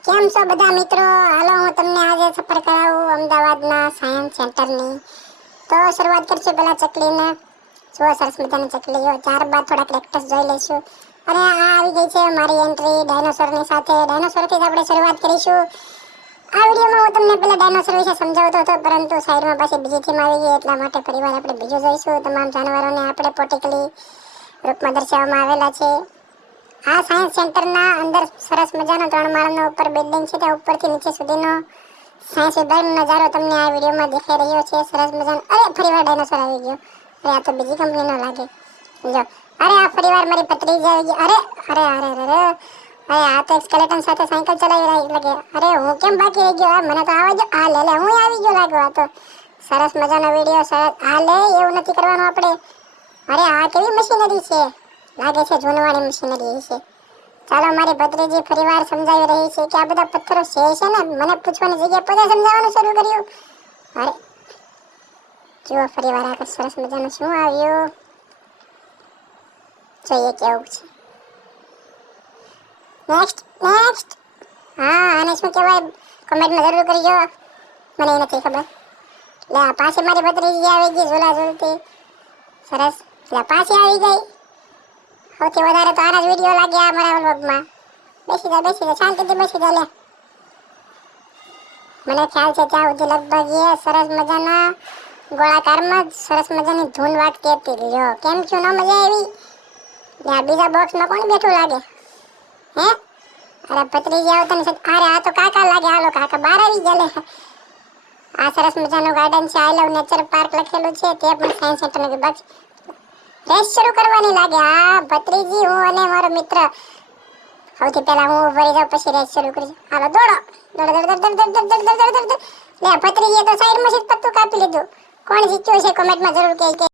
કેમ છો બધા મિત્રો? હાલો, હું તમને આજે સફર કરાવું અમદાવાદના સાયન્સ સેન્ટરની. તો શરૂઆત કરશું પહેલાં ચકલીને. જુઓ સરસ મજાની ચકલીઓ. ત્યારબાદ થોડાક લેક્ટસ જોઈ લઈશું. અને આ આવી ગઈ છે મારી એન્ટ્રી ડાયનોસોરની સાથે. ડાયનોસોરથી જ આપણે શરૂઆત કરીશું. આ વિડીયોમાં હું તમને પહેલાં ડાયનોસોર વિશે સમજાવતો હતો, પરંતુ સાઈડમાં પાછી બીજી થીમ આવી ગઈ, એટલા માટે ફરીવાર આપણે બીજું જોઈશું. તમામ જાનવરોને આપણે પોટિકલી રૂપમાં દર્શાવવામાં આવેલા છે. આ સાયન્સ સેન્ટરના અંદર સરસ મજાનો ત્રણ માળનો ઉપર બિલ્ડિંગ છે, ત્યાં ઉપરથી નીચે સુધીનો સાયન્સ વિભાગનો નજારો તમને આ વિડીયોમાં દેખાઈ રહ્યો છે. સરસ મજાનો અરે, ફરીવાર ડાયનોસોર આવી ગયો. અરે, આ તો બીજી કંપનીનો લાગે. જો, અરે, આ ફરીવાર મારી પત્રી આવી ગઈ. અરે અરે અરે અરે અરે. આ તો સ્કેલેટન સાથે સાયકલ ચલાવી રહી લાગે અરે, હું કેમ બાકી રહી ગયો? આ મને તો આવા જો આ લે લે, હું આવી ગયો લાગ્યો આ તો. સરસ મજાનો વીડિયો સરસ આ લે, એવું નથી કરવાનું આપણે. અરે, આ કેવી મશીનરી છે? લાગે છે જૂનવાણી મશીનરી છે. ચાલો મારી ભત્રીજી ફરીવાર સમજાવી રહી છે કે આ બધા પથ્થરો છે છે ને? મને પૂછવાની જગ્યાએ પોતે સમજાવવાનું શરૂ કર્યું. અરે, જુઓ ફરીવાર આ સરસ મજાનું શું આવ્યું. જોઈએ કેવું છે. નેક્સ્ટ નેક્સ્ટ હા, આને શું કહેવાય? કોમેન્ટમાં જરૂર કરજો. મને નથી ખબર. લે પાછી મારી ભત્રીજી આવી ગઈ ઝોલા ઝોલતી. સરસ. લે પાછી આવી ગઈ. સૌથી વધારે તો આના જ વીડિયો લાગ્યા મારા વ્લોગમાં બેસી જા બેસી જા શાંતિથી બેસી જા લે મને ખ્યાલ છે ત્યાં સુધી લગભગ એ સરસ મજાના ગોળાકારમાં જ સરસ મજાની ધૂન વાગતી હતી. લ્યો કેમ છું? ન મજા આવી? લે આ બીજા બોક્સમાં કોણ બેઠું લાગે? હે? અરે ભત્રીજી આવતા ને અરે, આ તો કાકા લાગે. હાલો, કાકા બહાર આવી ગયા લે આ સરસ મજાનું ગાર્ડન છે. આઈ લવ નેચર પાર્ક લખેલું છે. તે પણ સાયન્સ સેન્ટરનો વિભાગ છે રેસ શરૂ કરવાની લાગે. હા, ભત્રીજી હું અને મારો મિત્ર. સૌથી પહેલા હું ભરી જાઉં, પછી રેસ શરૂ કરીશ. હાલો, દોડો. દોડો દોડો દોડો દોડો દોડો દોડો દોડો લે, ભત્રીજીએ તો સાઈડમાં જ પત્તું કાપી લીધું. કોણ જીત્યું છે કોમેન્ટમાં જરૂર કહે કે